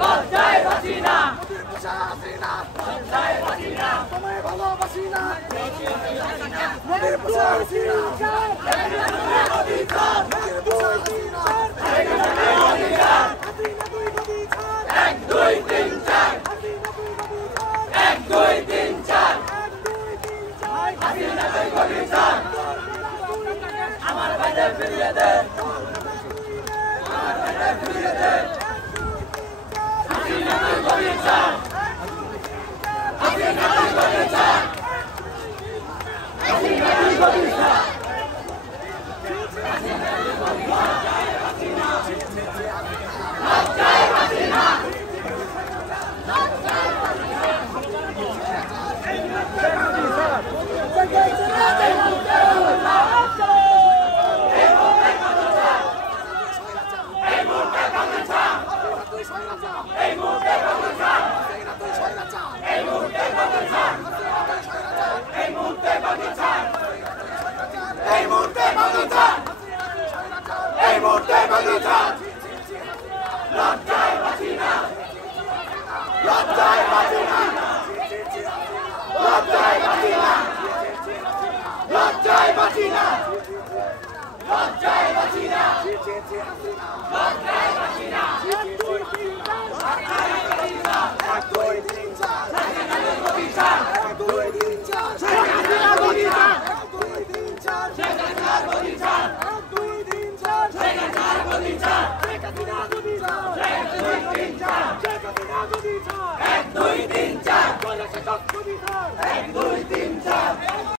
লজ্জায় বাঁচি না, লজ্জায় বাঁচি না, তোমায় ভালোবাসি না, মোদের পোষা হাসিনা, অধিকার, অধিকার, 1 2 3 4, 1 2 3 4, হাসিনা তুই গদি ছাড়, আমার ভাইদের ফিরিয়ে দে, আমার ভাইদের ফিরিয়ে দে, হাসিনা তুই গদি ছাড়, হাসিনা তুই গদি ছাড়, হাসিনা তুই গদি ছাড়, লজ্জায় বাঁচি না, এই মুহূর্তে বদল ছাড়, এই মুহূর্তে বদল ছাড়, এই মুহূর্তে বদল ছাড়, এই মুহূর্তে বদল ছাড়, এই মুহূর্তে বদল ছাড়, লজ্জায় বাঁচি না, লজ্জায় বাঁচি না, লজ্জায় বাঁচি না, লজ্জায় বাঁচি না, লজ্জায় বাঁচি না, লজ্জায় বাঁচি না, 1 2 3 4, হাসিনা তুই গদি ছাড়, 1 2 3 4, হাসিনা গদি ছাড়, 1 2 3 4, হাসিনা গদি ছাড়, 1 2 3 4, হাসিনা গদি ছাড়, হাসিনা গদি ছাড়, 1 2 3 4, হাসিনা গদি ছাড়, 1 2 3 4, গদি ছাড়, 1 2 3 4